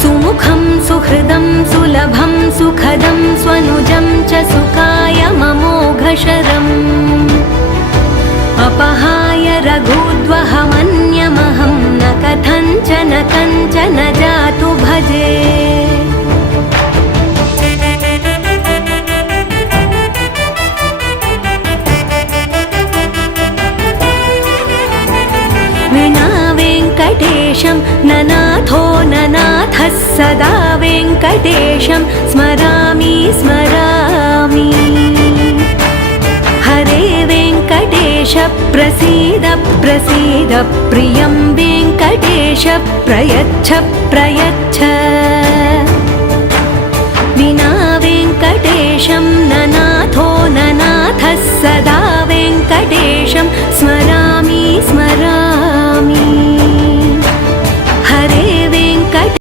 सुमुखं सुहृदं सुलभं सुखदं स्वनुजं च सुखाय ममोघशरम् अपहाय रघुद्वहमन्यमहं न कथञ्चन कञ्चन जातु भजे विना वेङ्कटेशं ननाथो ननाथः सदा वेङ्कटेशं स्मरामि स्मरामि हरे वेङ्कटेश प्रसीद प्रसीद प्रियं वेङ्कटेश प्रयच्छ प्रयच्छ विना वेङ्कटेशं ननाथो ननाथः सदा वेङ्कटेशं स्मरामि